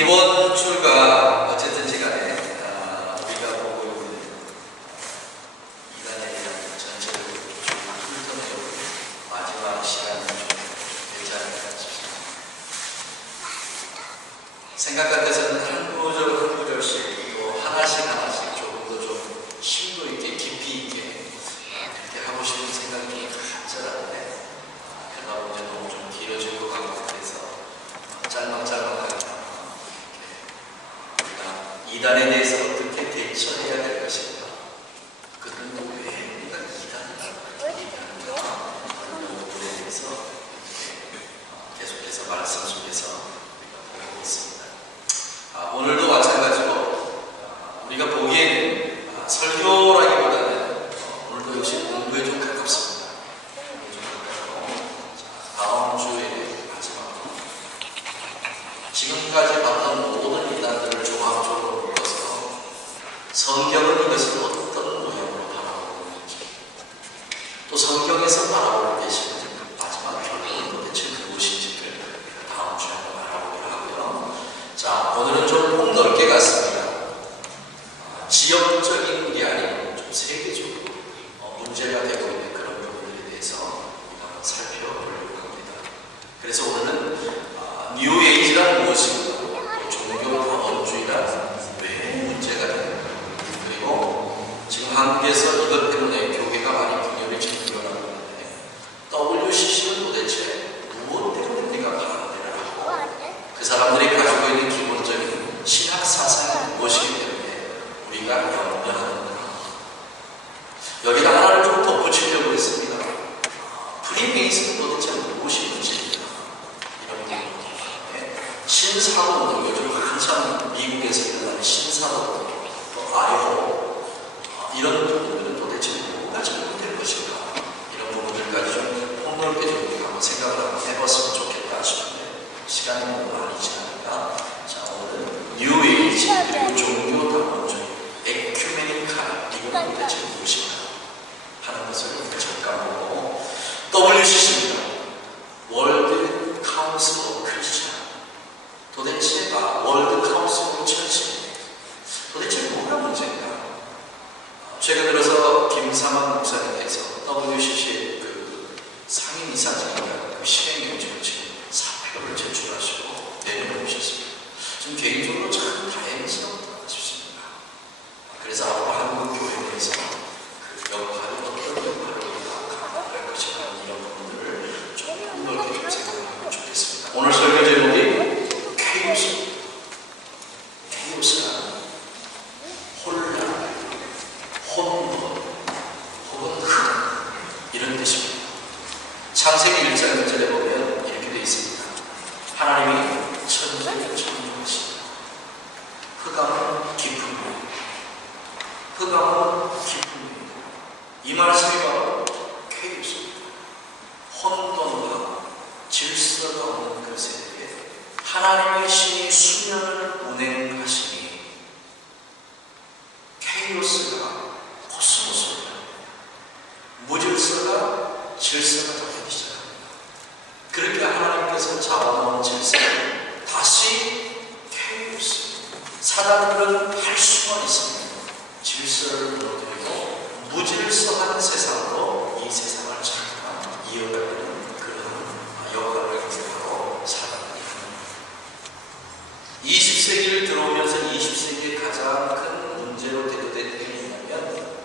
이번 주가 어쨌든지 간에 우리가 보고 있는 이단에 대한 전체적으로 좀 훑어내고 마지막 시간은 좀 되지 않을까 싶습니다. 생각 같아서는 한 구절 한 구절씩 또 하나씩 조금 더 좀 심도 있게 깊이 있게 이렇게 하고 싶은 생각이 좀 간절한데 그러다 보면 너무 좀 길어질 것 같고 그래서 짤막하게 이단에 대해서 어떻게 대처해야 될 것인가, 그들도 왜 우리가 이단이라고 얘기하는가 그런 부분에 대해서 계속해서 말씀 속에서 우리가 보고 있습니다. 오늘도 마찬가지로 우리가 보기에는 설교라기보다는 오늘도 역시 공부에 좀 가깝습니다. 다음 주에 마지막으로 지금까지 봤던 모든 이단들을 종합적으로 성경은 이것을 어떤 모양으로 바라보고 있는지, 또 성경에서 바라보고 계시는 마지막 결론은 도대체 무엇인지를 다음 주에 한번 알아보기로 하고요. 자, 오늘은 좀 폭넓게 갔습니다. 지역적인 게 아니고 좀 세계적으로 문제가 되고 있는 그런 부분들에 대해서 한번 살펴보려고 합니다. 그래서 오늘은 뉴에이지란 무엇이고, 또 종교 다원주의란 왜 문제가 되는가, 그리고 지금 한국에서 이것 때문에 교회가 많이 분열이 지금 일어나고 있는데 WCC는 도대체 무엇 때문에 우리가 반대를 하고 그 사람들이 가지고 있는 기본적인 신학 사상이 무엇이기 때문에 우리가 염려하는가, 여기다 하나를 좀 덧붙이려고 했습니다. 프리메이슨은 도대체 무엇이 문제입니까? 이런 게 신사도 요즘 한참 미국에서 일어나는 신사도 또 아이호 이런 부분들은 도대체 뭐가 잘못될 것인가, 이런 부분들까지 좀 폭넓게 좀 한번 생각을 한번 해봤으면 좋겠다 싶은데 시간이 너무 많이 지나니까, 자, 오늘은 뉴에이지 그리고 종교 다원주의 에큐메니칼, 이건 도대체 무엇인가 하는 것을 잠깐 보고, WCC입니다. 월드 카운슬 오브 크리스천. 도대체 월드 카운슬 오브 처치, 도대체 뭐가 문제인가? 최근 들어서 김삼환 목사님께서 WCC 그 상임이사장이라는 그 실행위원회를 지금 사표를 제출하시고 내려놓으셨습니다. 좀 개인적으로 참 다행스럽다 싶습니다. 그래서 앞으로 한국 교회에 대해서 그 역할이 어떤 역할을 감당할 것인가, 이런 부분들을 좀 넓게 좀 생각하면 좋겠습니다. 오늘 설교 제목이 케이오스는 혼란, 혼돈, 혹은 흑, 이런 뜻입니다. 창세기 1장 1절에 보면 이렇게 되어 있습니다. 하나님이 천지를 창조하시니 흑암은 깊은 물, 흑암은 깊은 물, 이 말씀이 바로 케이오스입니다. 혼돈과 질서가 없는 것에 대해 하나님의 신이 수면을 운행하시니 케이오스가 코스모스입니다. 무질서가 질서가 되기 시작합니다. 그렇게 하나님께서 잡아놓은 질서를 다시 케이오스, 사단들은 할 수만 있습니다. 질서를 무너뜨리고 무질서한 세상으로 이 세상을 잠깐 이어가는 그런 역할을 바로 사단입니다. 20세기를 들어오면서 20세기의 가장 큰 문제로 대두된 게 뭐냐면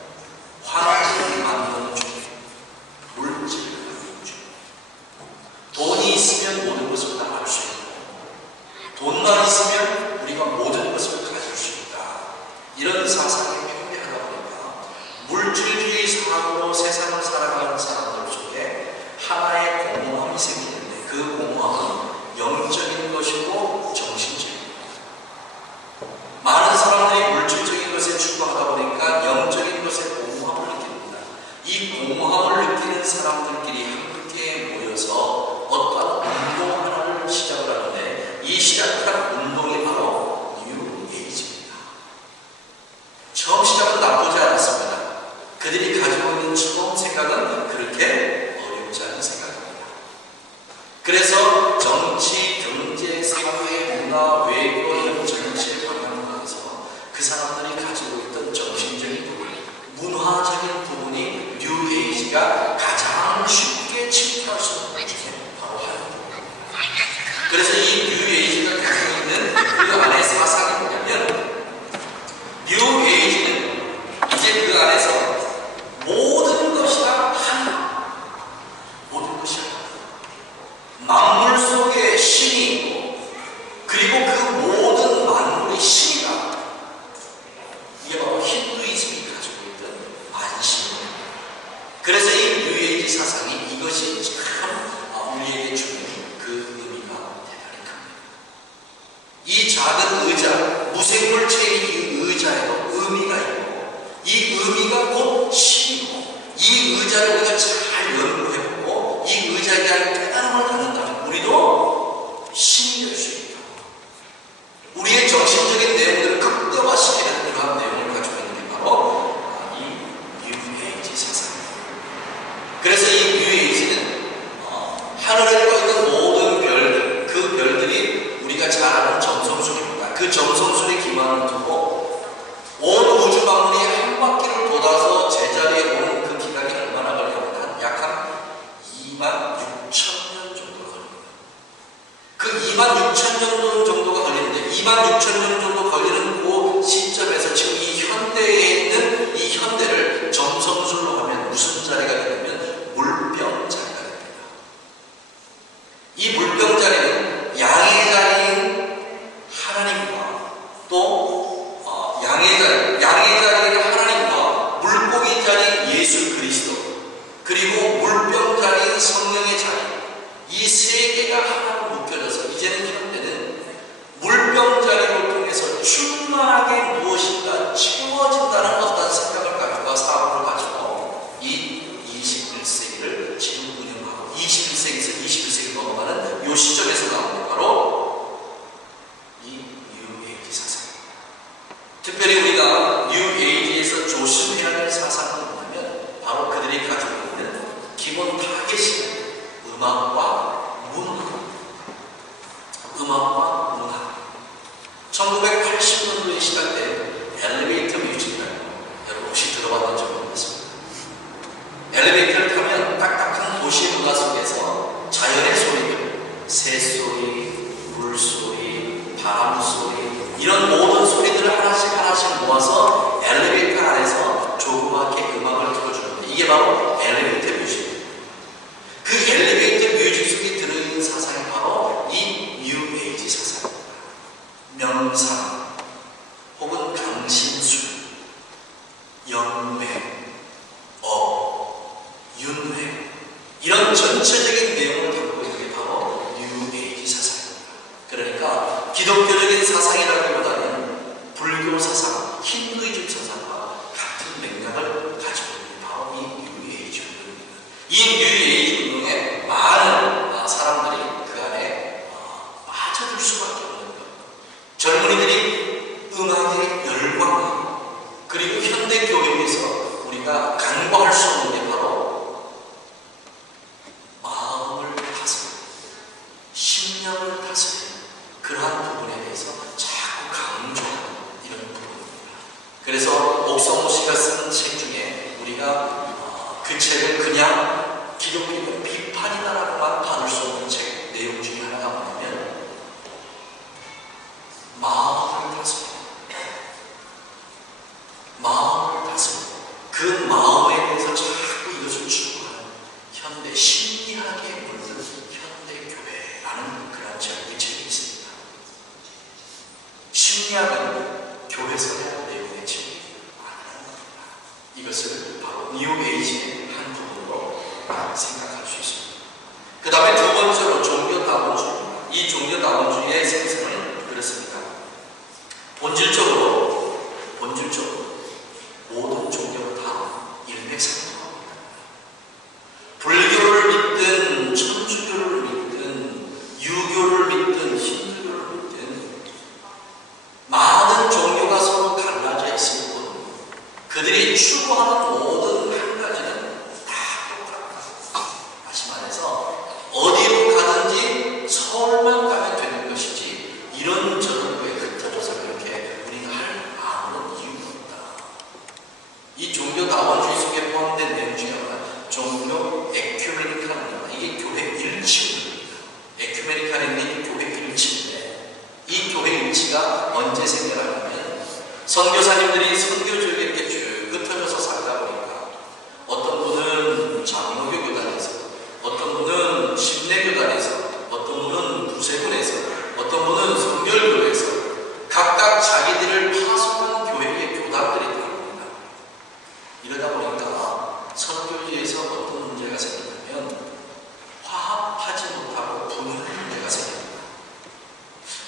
환경을 만드는 중, 물질을 만드는 중. 돈이 있으면 모든 것을 다 알 수 있고, 돈만 있으면 우리가 모든 것을 가질 수 있다, 이런 사상이 팽배하다 보니까 물질주의 사고로 세상을 살아가는 사람들 속에 하나의 공허함이 생기는데, 그 공허함은 영적인 것이고 정신적인 것. 많은 사람들이 물질적인 것에 추구하다 보니까 영적인 것에 공허함을 느낍니다. 이 공허함을 느끼는 사람들끼리 함께 모여서 어떠한 운동 하나를 시작을 하는데, 이 시작한 운동이 바로 뉴에이지입니다. 양의 자리인 하나님과 물고기 자리인 예수 그리스도, 그리고 물병 자리인 성령의 자리, 이 세 개가 하나로 묶여져서 이제는 현대는 물병 자리를 통해서 충만하게 무엇인가 채워진다는 어떤 생각을 가지고 사업을 가지고 이 21세기를 지금 운영하고 21세기에서 21세기 넘어가는 이 시점에서 나오는 게 바로 이 뉴에이지 사상입니다. 특별히 우리가 뉴에이지에서 조심해야 될 사상은 뭐냐면 바로 그들이 가지고 있는 기본 타겟이 음악과 문화. 1980년도에 시작된 엘리베이터 뮤직이라고 여러분 혹시 들어봤는지 모르겠습니다. 엘리베이터를 타면 딱딱한 도시 문화 속에서 자연의 소리들, 새소리, 물소리, 바람 소리, 이런 모든 소리들을 하나씩 모아서 엘리베이터 안에서 조그맣게 음악을 틀어주는데 이게 바로 엘리베이터 뮤직입니다. 그 엘리베이터 뮤직 속에 들어있는 사상이 바로 이 뉴에이지 사상입니다. 명상, 혹은 강신술, 영회, 윤회, 이런 전체적인 내용을 담고 있는 게 바로 뉴에이지 사상입니다. 그러니까 기독교적인 사상이라기보다는 불교 사상, 힌두이즘 사상과 같은 맥락을 가지고 있는 게 바로 이 뉴에이지 운동입니다. 이 뉴에이지 운동에 많은 사람들이 그 안에 빠져들 수밖에 없는 것. 젊은이들이 음악에 열광하고, 그리고 현대 교회에서 우리가 간과할 수 없는 게 바로 마음을 다스리는, 심령을 다스리는 그러한 부분에 대해서 자꾸 강조하는 이런 부분입니다. 그래서 옥성호 씨가 쓴 책 중에 우리가 그 책을 그냥 기독교의 비판이다라고만 받을 수 없는 책 내용 중에 하나가 뭐냐면 마음을 다스리고 그 마음에 대해서 자꾸 이것을 추구하는 현대 심리학에 물든 현대교회라는 그런 제목의 책이 있습니다. 심리학은 교회에서 해야 할 내용의 책이 아니라는 겁니다. 이것을 바로 뉴에이지의 한 부분으로 생각할 수 있습니다. 그 다음에 두 번째로 종교다원주의. 이 종교다원주의의 생성은 그렇습니다. 본질적으로 모든 종교가 다 일맥상통합니다. 불교를 믿든 천주교를 믿든 유교를 믿든 힌두교를 믿든 많은 종교가 서로 갈라져 있을 뿐 그들이 추구하는 모든 한 가지는 다 똑같다. 다시 말해서 어디로 가든지 서울만 가면 되는 것이지 이런저런 거에 흩어져서 그렇게 우리가 할 아무런 이유가 없다. 이 종교다원주의 속에 포함된 내용 중에 하나가 종교 에큐메니칼입니다. 이게 교회 일치입니다. 에큐메니칼은 이 교회 일치인데 이 교회 일치가 언제 생겨나냐면 선교사님들이 선교지역에 이렇게 쭉 흩어져서 살다 보니까 어떤 분은 장로교 교단에서, 어떤 분은 침례교단에서, 어떤 분은 부세군에서, 어떤 분은 성결교회에서 각각 자기들을 파송한 교회의 교단들이 있답니다. 이러다 보니까 선교지에서 어떤 문제가 생기냐면 화합하지 못하고 분열의 문제가 생깁니다.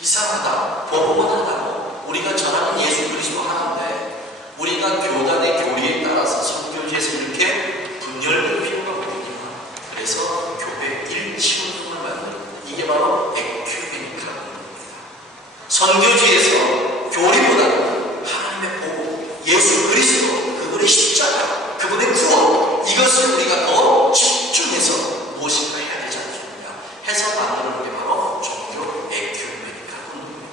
이상하다. 복음은 하나고 우리가 전하는 예수 그리스도 하나인데 우리가 교단의 교리에 따라서 선교지에서 이렇게 분열될 필요가 없느냐. 그래서 교회 일치운동을 만드는 이게 바로 에큐메니칼 운동입니다. 선교지에서 교리보다는 하나님의 복음, 예수 그리스도, 그분의 십자가, 그분의 구원, 이것을 우리가 더 집중해서 무엇인가 해야 되지 않겠느냐 해서 만드는 게 바로 종교 에큐메니칼 운동입니다.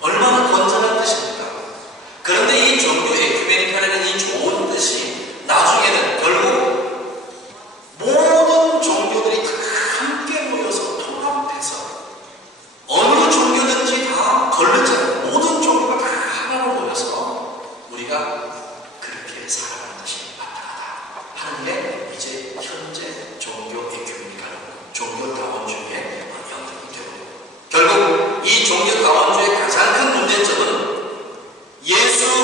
얼마나 건전한 뜻입니까? 그런데 이 종교 에큐메니칼이라는 이 좋은 뜻이 나중에는 결국 모든 종교들이 다 함께 모여서 통합해서 어느 종교든지 다 걸렸잖아요. 모든 종교가 다 하나로 모여서 우리가 그렇게 살아가는 것이 마땅하다 하는 게 이제 현재 종교 에큐메니칼, 종교다원주의의 영역이 되고 결국 이 종교다원주의의 가장 큰 문제점은 예수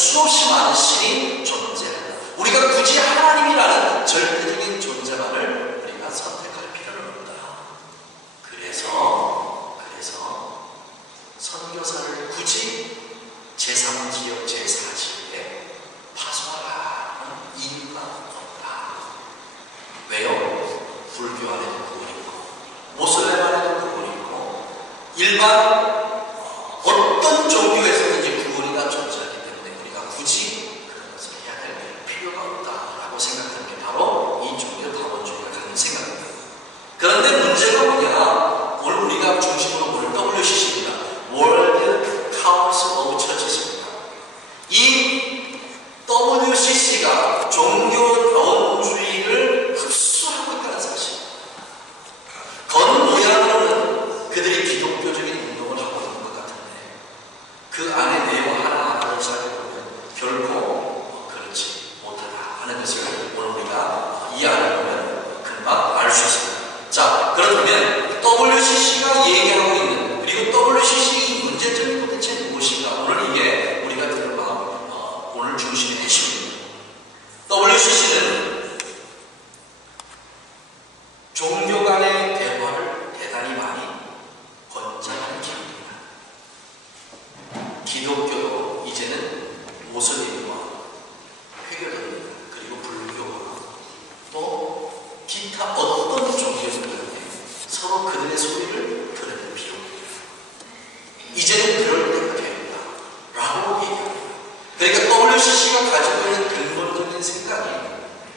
수없이 많은 신이 존재한다. 우리가 굳이 하나님이라는 절대적인 존재만을 우리가 선택할 필요는 없다. 그래서 선교사를 굳이 제3지역, 제4지역에 파송하라는 이유가 없다. 왜요? 불교 안에도 구원이 있고 모슬렘 안에도 구원이 있고 일반 어떤 종교에서든지 구원이 다 존재하기 때문에 우리가 굳이 그런 것을 해야 될 필요가 없다라고 생각하는 게 바로 이 종교 다원주의가 갖는 생각입니다. 그런데 문제가 뭐냐? 오늘 우리가 중심으로 보는 WCC입니다. World Council of Churches입니다. 이 WCC가 종교다원주의를 흡수하고 있다는 사실. 겉모양으로는 그들이 기독교적인 운동을 하고 있는 것 같은데 그 안에 내용 하나하나를 살펴보면 결코 그렇지 못하다 하는 것을 오늘 우리가 이 안을 보면 금방 알 수 있습니다. 자, 그렇다면 WCC가 얘기하고 있는 그리고 WCC의 문제점이 도대체 무엇인가? 오늘 이게 우리가 들을 마음 오늘 중심의 핵심입니다. WCC는 종교 간의 대화를 대단히 많이 권장하는 기독교입니다. 기독교도 이제는 모슬림과 회교도입니다. 그리고 불교와 또 기타 어떤 종교들한테 서로 그들의 소리를 들을 필요가 없습니다. 이제는 그럴 때가 되었다 라고 얘기합니다. 그러니까 WCC가 가지고 있는 근본적인 생각이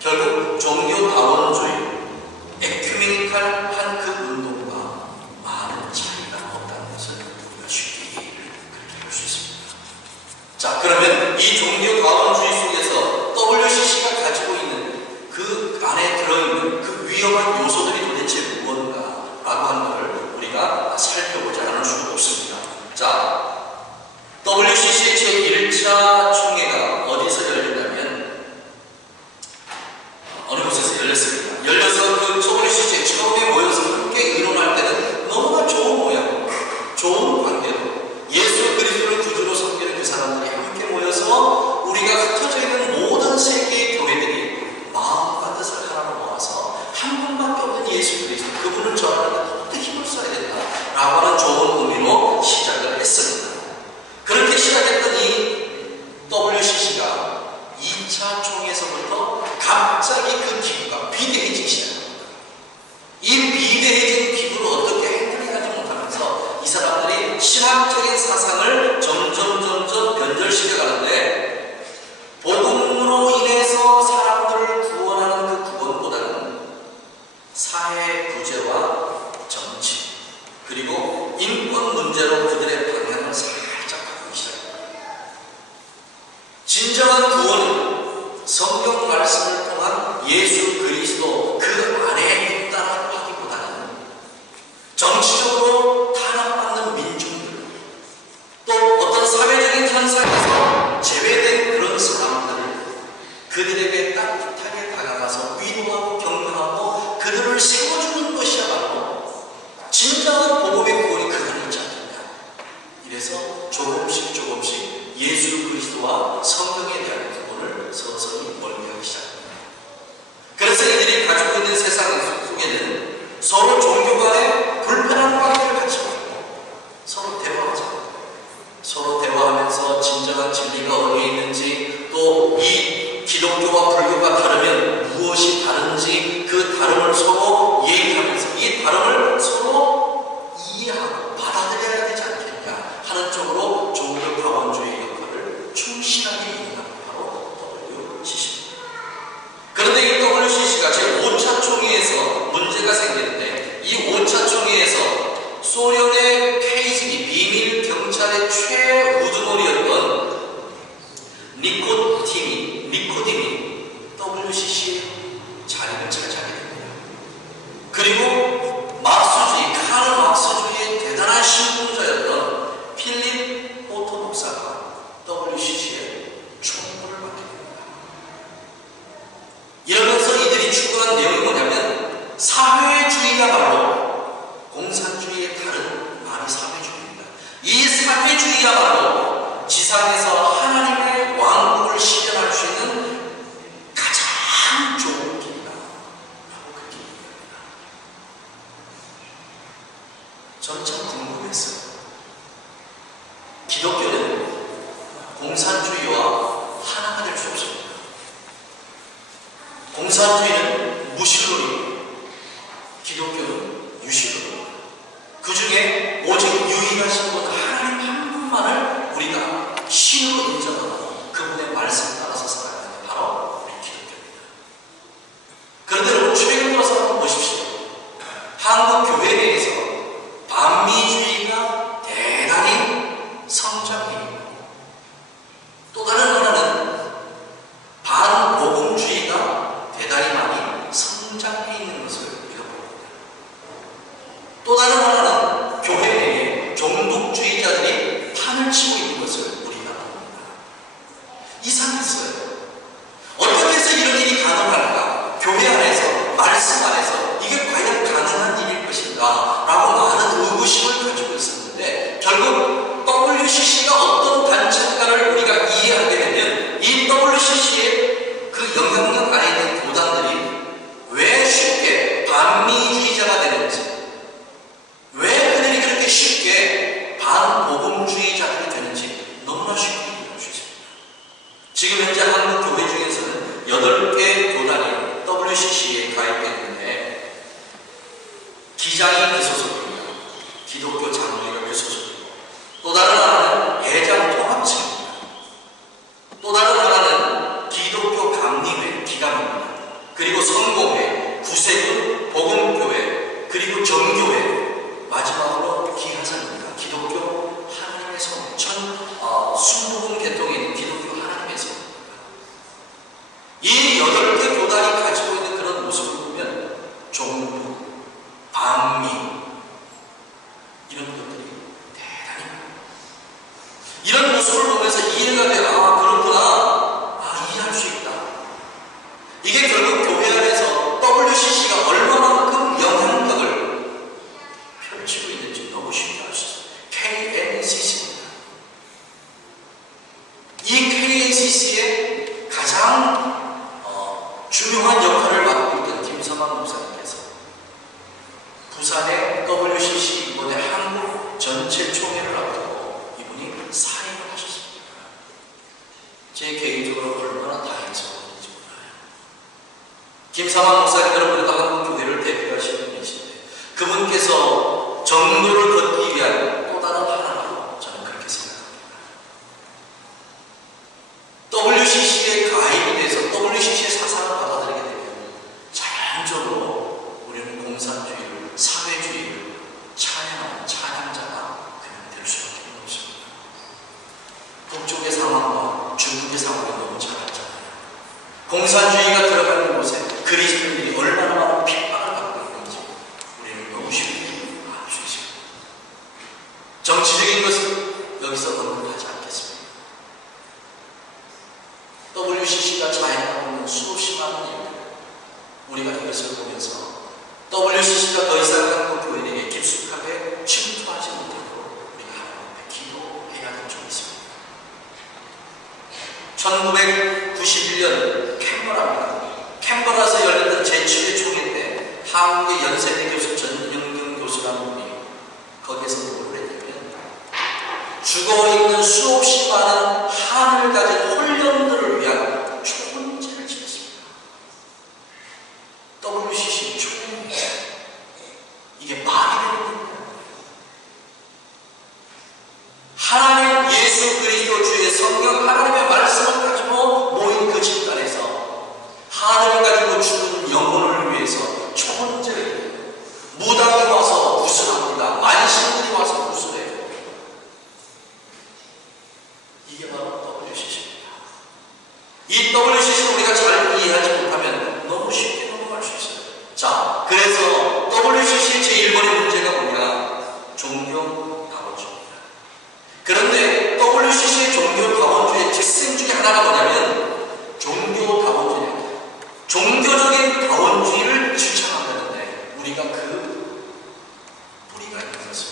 결국 종교다원주의 에큐메니칼한 그 운동과 많은 차이가 없다는 것을 우리가 쉽게 얘기를 그렇게 할 수 있습니다. 자, 그러면 이 종교다원주의 속에서 WCC가 가지고 있는 그 안에 들어있는 그 위험한 요소들이 도대체 무엇인가 라고 하는 것을 우리가 살펴보지 않을 수가 없습니다. 자, WCC의 제1차 총회가 어디서 열리냐면 어느 곳에서 열렸습니다. 열려서 그 WCC에 처음에 모여서 함께 의논할 때는 너무나 좋은 모양, 좋은 관계로 예수 그리스도를 구주로 섬기는 그 사람들이 함께 모여서 우리가 흩어져 있는 모든 세계의 교회들이 마음과 뜻을 하나로 모아서 한 분밖에 없는 예수 그리스도 그분을 전하는 데 모두 힘을 써야 된다라고 하는 좋은 의미로 시작을 했습니다. 그렇게 시작했던 이 WCC가 2차 총회에서부터 갑자기 그 기구가 비대해지기 시작합니다. 이 비대해진 기구를 어떻게 행동하지 못하면서 이 사람들이 신학적인 사상을 점점 변절시켜 가는데 복음으로 인해서 사람들을 구원하는 그 구원보다는 사회 구제와 정치 그리고 인권 문제로 그들의 방향을 살짝 바꾸기 시작합니다. 진정한 구원은 성경 말씀을 통한 예수 그리스도 그 안에 있다라고 하기보다는 정치적으로 탄압받는 민중들 또 어떤 사회적인 현상에서 제외된 그런 사람들을 그들에게 따뜻하게 다가가서 위로하고 격려하고 그들을 세워주는 것이야말로 진정한 복음의 구원이 그 안에 있지 않느냐. 이래서 조금씩 예수 그리스도와 성경에 대한 구원을 서서히 멀리하기 시작합니다. 그래서 이들이 가지고 있는 세상 속에는 서로 종교 간의 불편한 관계를 가지고 있고 서로 대화하자. 서로 대화하면서 진정한 진리가 어디에 있는지 또 이 기독교와 불교가 다르면 무엇이 다른지 그 다름을 서로 얘기하면서 이 다름을 서로 이해하고 받아들여야 되지 않겠냐 하는 쪽으로 종교다원주의 역할을 충실하게 이행하는 바로 WCC입니다. 그런데 이 WCC가 제5차 총회에서 문제가 생기는데 이 5차 총회에서 소련의 KGB 비밀 경찰의 최우두머리였던 니코디미 WCC의 자리를 차지하게 됩니다. 그리고 카르 막스주의의 대단한 신봉자였던 필립 포토 목사가 WCC의 총무를 맡게 됩니다. 이러면서 이들이 추구한 내용이 뭐냐면 사회주의야말로 공산주의의 다른 말이 사회주의입니다. 이 사회주의야말로 지상에서 하나님의 왕 공산주의와 하나가 될 수 없습니다. 공산주의는 무신론이고 기독교는 유신론입니다. 그 중에 오직 유일하신 분 하나님 한 분만을 우리가 신으로 인정하고 그분의 말씀 따라서 살아가는 게 바로 우리 기독교입니다. 그런데 여러분 최근 들어서 한번 보십시오. 한국 교회 내에서 반미주의가 대단히 성장해 있고 또 다른 하나는 반복음주의가 대단히 많이 성장해 있는 것을 우리가 봅니다. 또 다른 하나는 교회 내에 종독주의자들이 판을 치고 있는 것을 우리가 봅니다. 이상했어요. 어떻게 해서 이런 일이 가능할까? 교회 안에서, 말씀 안에서 이게 과연 가능한 일일 것인가? 라고 많은 의구심을 가지고 있었는데 결국 WCC가 어떤 단체인가를 우리가 이해하게 되면 이 WCC의 그 영향력 안에 있는 교단들이 왜 쉽게 반미주의자가 되는지, 왜 그들이 그렇게 쉽게 반복음주의자들이 되는지 너무나 쉽게 이해할 수 있습니다. 지금 현재 한국 교회 중에서는 8개 교단이 WCC에 가입했는데 기장이 그 소속입니다. 기독교 장로회가 그 소속이고 또 다른 하나는 예장 통합체입니다. 또 다른 하나는 기독교 감리회 기감입니다. 그리고 성공회, 구세군, 복음교회, 그리고 정교회, 마지막으로 기하산입니다. 기독교 하나님의 성, 순복음 계통에 있는 기독교 하나님의 성입니다. 이 8개 교단이 가지고 있는 그런 모습을 보면 종부, 반미 이런 것들이 대단히 많아요. 이런 모습을 보면서 이해가 돼요. 아 그렇구나. 아 이해할 수 있다. 이게 결국 교회 안에서 WCC가 얼마만큼 영향력을 펼치고 있는지 너무 쉽게 알 수 있어요. KNCC입니다. 이 KNCC의 가장 중요한 역할을 맡고 있던 김성환 목사님께서 부산의 WCC 이번에 한국 전체 총회를 앞두고 이분이 사임을 하셨습니다. 제 개인적으로 얼마나 다행스러운지 몰라요. 김성환 목사님 여러분도 한국 교회를 대표하시는 분이신데 그분께서 정도를 걷기 위한 또 다른 하나로 저는 그렇게 생각합니다. WCC에 가입이 돼서 WCC의 사상을 받아들이게 되면 자연적으로 우리는 공산주의를, 사회주의를 찬양하는 찬양자가 그냥 될 수밖에 없습니다. 북쪽의 상황과 중국의 상황이 너무 잘 알잖아요. 공산주의가 들어가는 곳에 그리스도인들이 얼마나 많은 핍박을 받고 있는지 우리는 너무 쉽게 알 수 있습니다. 정치적인 것은 여기서 언급하지 않겠습니다. WCC가 자행하고 있는 수없이 많은 일들 우리가 이것을 보면서 WCC가 더 이상 한국 교회에게 깊숙하게 침투하지 못하도록 우리가 하나님 앞에 기도해야 될 점이 있습니다. 1991년 캔버라에서 열렸던 제7회 총회 때 한국의 연세대 교수 전영경 교수라는 분이 거기에서 뭐를 했냐면 죽어있는 수없이 많은 한을 가진 홀령들을 위한 초혼제를 지냈습니다. WCC 초혼제 이게 말이 되는 겁니다. 하나님 예수 그리스도 주의 성령 하나님의 말씀을 가지고 모인 그 집단에서 하늘을 가지고 죽은 영혼을 위해서 초혼제를 무당이 와서 구슬합니다. 만신들이 와서 구슬해요. 이게 바로 WCC입니다. 이 WCC를 우리가 잘 이해하지 못하면 너무 쉽게 넘어갈 수 있어요. 자, 그래서 WCC의 제1번의 문제가 뭐냐? 종교다원주의입니다. 그런데 WCC의 종교다원주의의 특징 중에 하나가 뭐냐면 종교다원주의입니다. 종교적인 다원주의를 실천한다는데 우리가 그 뿌리가 있는 것을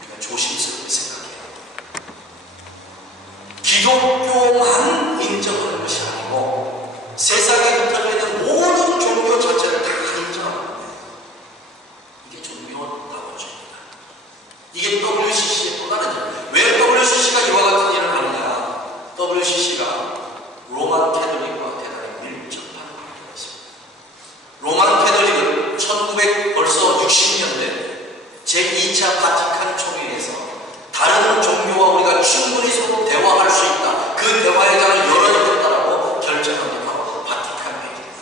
우리가 조심스럽게 생각해요. 기독교만 인정하는 것이 아니고 세상에 흩어져 있는 모든 종교 자체를 다 인정하는 거예요. 이게 종교다원주의입니다. 이게 WCC의 또 다른 일. 왜 WCC가 이와 같은 일을 하느냐? WCC가 로만 캐톨릭과 대단히 밀접한 관계가 있습니다. 로만 캐톨릭은 벌써 60년대 제2차 바티칸 총회에서 다른 종교와 우리가 충분히 서로 대화할 수 있다. 그 대화의 장을 열어야겠다라고 결정한 게 바로 바티칸 회의입니다.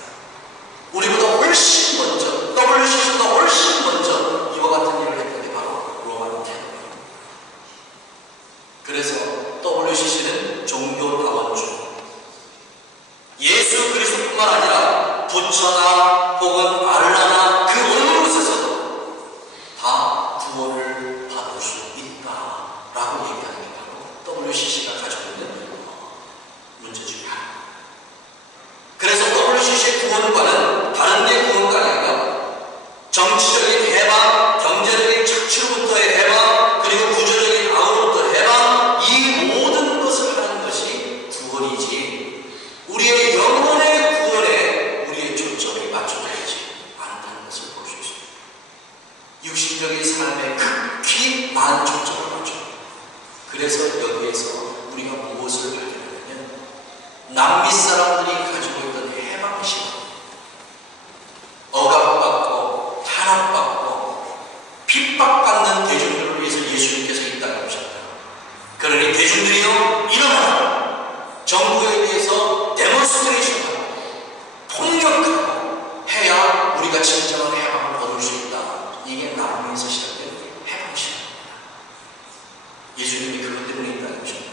우리보다 훨씬 먼저, WCC보다 훨씬 먼저 이와 같은 일을 했던 게 바로 로만 캐톨릭입니다. 그래서 WCC는 종교 다원주의, 예수 그리스도뿐만 아니라 부처나 혹은 알라나 그 어느 곳에서도 다 구원을 받을 수 있다라고 얘기하는 게 바로 WCC가 가지고 있는 문제 중에 하나입니다. 그래서 WCC의 구원관은 다른 게 구원관이 아니라 정치적인 해방, 경제적인 착취로부터의 해방, 그리고 구조적인 악으로부터 해방, 이 모든 것을 하는 것이 구원이지 우리의 영혼의 구원에 우리의 초점이 맞춰져야지 않다는 것을 볼 수 있습니다. 육신적인 삶에 극히 많은 초점을 맞춰요. 그래서 여기에서 우리가 무엇을 발견하냐면 남미 사람들이 가지고 있던 해방의식, 억압받고 탄압받고 핍박받는 대중들을 위해서 예수님께서 이 땅에 오셨다. 그러니 대중들이여 일어나라. 정부에 대해서 데몬스트레이션하고 폭력하고 해야 우리가 진정한 해방을 얻을 수 있다. 이게 남미에서 시작된 해방식입니다. 예수님이 그것 때문에 이 땅에 오셨다.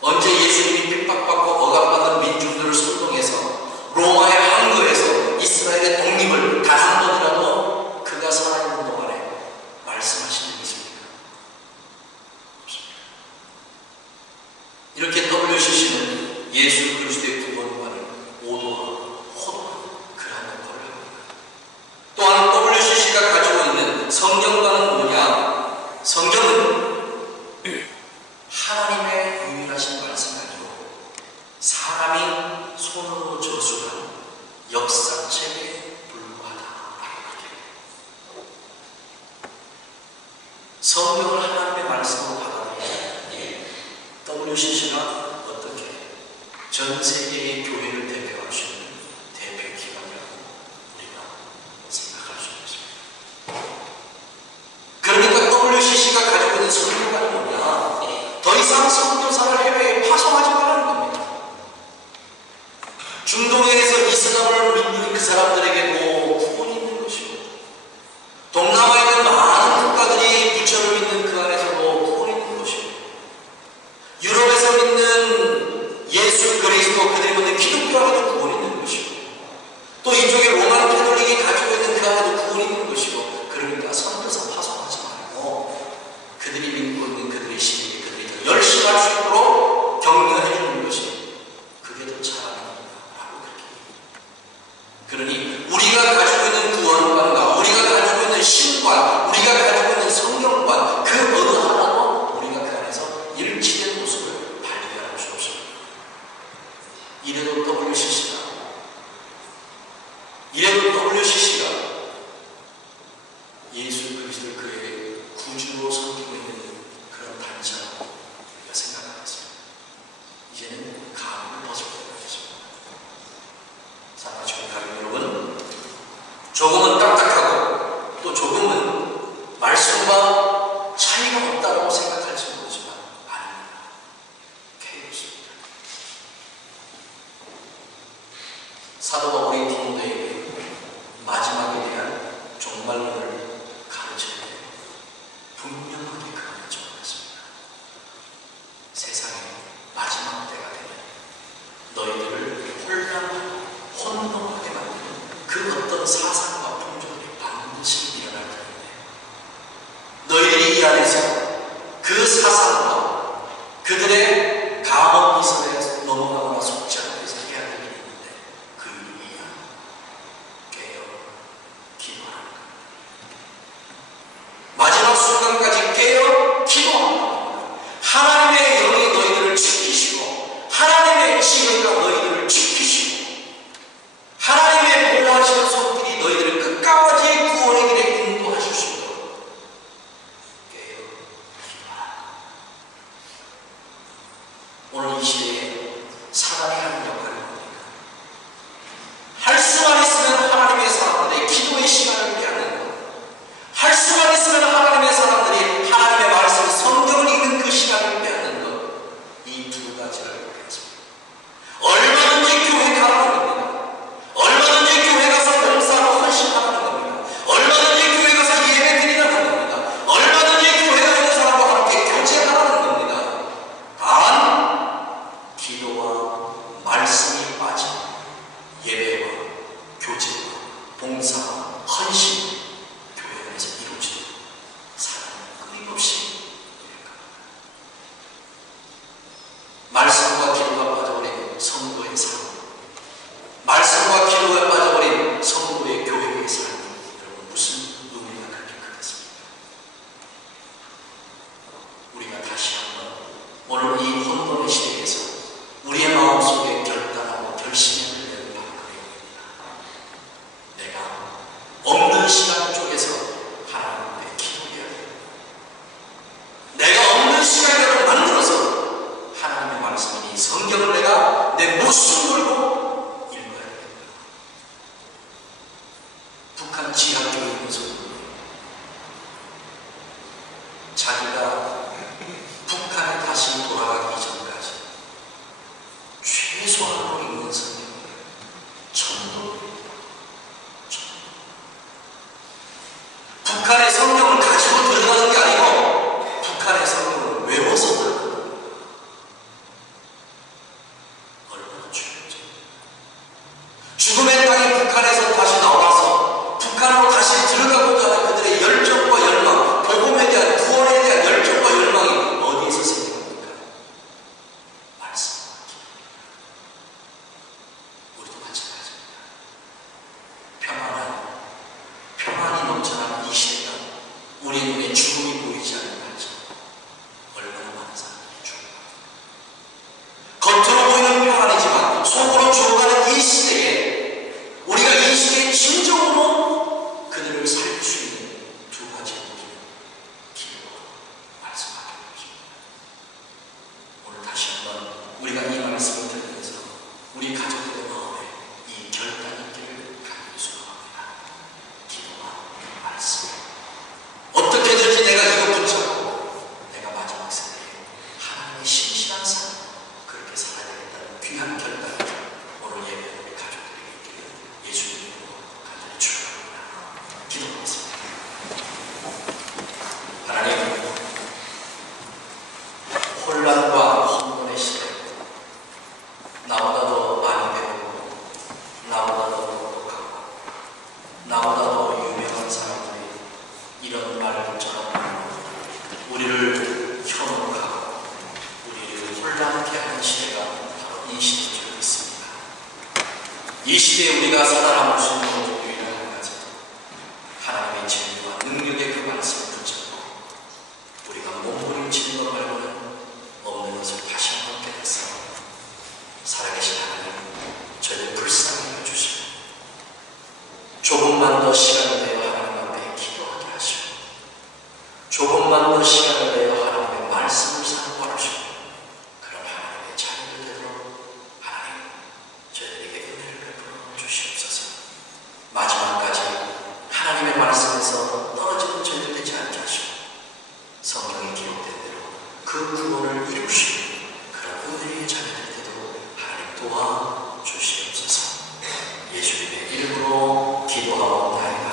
언제 예수님이 핍박받고 억압받는 민중들을 선동해서 로마의 항거에서 이스라엘의 독립을 단 한 번이라도 그가 살아있는 동안에 말씀하신 적이 있습니까? 없습니다. 이렇게 WCC는 예수 그리스도의 구원과는 오도하고 호도하고 그러한 역할을 합니다. 또한 WCC가 가지고 있는 성경과는 뭐냐? 성경은 하나님의 유일하신 말씀이 아니고 사람이 손으로 저술한 역사책에 불과하다라고 얘기해요. 성경을 하나님의 말씀으로 받아들이는 WCC가 어떻게 전 세계의 교회를 대표할 수 있는 대표 기관이라고 우리가 생각할 수 있습니다. 그러니까 WCC가 가지고 있는 성경과는 뭐냐? 더 이상 선교사를 해외에 파송하지 말라는 겁니다. 중동에서 이슬람을 믿는 그 사람들에게 뭐 구원이 있는 것이고, 동남아에 있는 많은 국가들이 부처를 믿는 그 안에서도 구원이 있는 것이고, 유럽에서 믿는 예수 그리스도 그들이 믿는 기독교에도 구원이 있는 것이고, 또 이쪽에 로만 캐톨릭이 가지고 있는 그 안에도 구원이 있는 것이고, 그러니까 선교사 파송하지 말고 그들이 믿고 있는 그들의 신에게 그들이 더 열심히 할 수 있도록 격려해 주는 것이 그게 더 잘합니다라고 그렇게 얘기합니다. 그러니 우리가 가지고 있는 구원관과 우리가 가지고 있는 신관, 우리가 가지고 있는 성경관, 그 어느 하나도 우리가 그 안에서 일치된 모습을 발견할 수 없습니다. 이래도 WCC가 예수 그리스도를 그의 구주로 섬기고 있는 그런 단체라고 우리가 생각하겠습니다. 이제는 감을 벗을 때가 됐습니다. 사랑하시는 가족 여러분, 조금은 딱딱하고 또 조금은 말씀과 차이가 없다고 생각할지 모르지만 아닙니다. 개입습니다. 사도 바울이 디모데에게 마지막에 대한 종말론을 가르칠 때 분명하게 그렇게 적어놨습니다. 세상에 마지막 때가 되면 너희들을 혼란하고 혼동하게 만드는 그 어떤 사상과 풍조들이 반드시 일어날 텐데 너희들이 이 안에서 그 사상과 그들의 감언 이설에 넘어가거나 속지 않기 위해서 해야 될 일이 있는데 그 일이야 오늘 이 시대에 사람이 하는 역할이 뭡니까? 할 수만 있으면 하나님의 사람들의 기도의 시간을 빼앗는 것, 할 수만 있으면 하나님의 사람들이 하나님의 말씀, 성경을 읽는 그 시간을 빼앗는 것, 이 두 가지를 빼앗습니다. 얼마든지 교회 가라는 겁니다. 얼마든지 교회 가서 봉사로 헌신하는 겁니다. 얼마든지 교회 가서 예배 드리라는 겁니다. 얼마든지 교회가 있는 사람과 함께 교제하라는 겁니다. 단 기도와 말씀이 빠진 예배와 교제와 봉사와 헌신, 교회 안에서 이루어지는 사랑은 끊임없이 말씀과 기도가 빠져버린 성도의 삶, 말씀과 기도가 빠져버린 성도의 교회의 삶, 여러분 무슨 의미가 그렇게 크겠습니까? 우리가 다시 한번 오늘 이 혼돈의 시대에서 우리의 마음속에 결단하고 결심을 내는 그리움입니다. 내가 없는 시간 쪽에서 하나님 앞에 기도해야 돼요. 내가 없는 시간이라도 만들어서 하나님의 말씀이니 성경을 내가 내 목숨 걸고 읽어야 됩니다. 북한 지하교회 있는 자기가 북한에 다시 돌아가기 전까지 최소한으로 읽는 성경을 전도, 북한의 성경을 가지고 들어가는 게 아니고 북한의 성경을 외워서 들어가는 거예요. 얼마나 중요하죠. 죽음의 땅이 북한에서 다시 나와서 북한으로 다시 들어가고자 하는 그들의 열정과 열망, 복음에 대한 구원에 대한 열정과 열망이 어디에서 생깁니까? 말씀. 우리도 마찬가지입니다. 평안이 넘쳐나는 이 시대가 우리 눈에 죽음이 보이지 않는 날짜, 얼마나 많은 사람들이 죽어갑니까? 겉으로 보이는 평안이지만 속으로 죽어가는 이 시대에 우리가 이 시대의 진정으로 그들을 살릴 수 있는 두 가지의 무기는 기도와 말씀밖에 없습니다. 오늘 다시 한번 우리가 이 말씀을 들으면서 우리 가족들의 마음에 이 결단 있기를 간절히 소망합니다. 기도와 말씀. 어떻게든지 내가 이거 붙잡고 내가 마지막 세대에 하나님의 신실한 삶, 그렇게 살아야 되겠다는 귀한 결단을 오늘 예배하는 우리 가족들에게 있기를 예수님으로 간절히 축원합니다. 기도하겠습니다. 하나님, 혼란과 혼돈의 시대, 나보다 더 많이 배우고 나보다 더 똑똑하고 나보다 더 유명한 사람들이 이런 말들처럼 우리를 현혹하고 우리를 혼란케 하는 시대가 바로 이 시대에 있습니다. 이 시대에 우리가 살아남을 수 있는 유일한 가지, 하나님의 진리와 능력의 그 말씀을 붙잡고 우리가 몸부림치는 것 말고는 없는 것을 다시 한번 깨닫사 살아계신 하나님, 저희를 불쌍히 여주시고 조금만 더 시간을 내어 하나님 앞에 기도하게 하시고 조금만 더 시간을 내어 하나님의 말씀을 상고하시고 그런 하나님의 자녀들 되도록 하나님, 저희들에게 은혜를 베풀어 주시옵소서. 마지막까지 하나님의 말씀에서 떨어지는 저희들 되지 않게 하시고 성경에 기록된 대로 그 구원을 이루시고 그런 은혜의 자녀들 되도록 하나님 도와주시옵소서. 예수님의 이름으로 기도하옵나이다.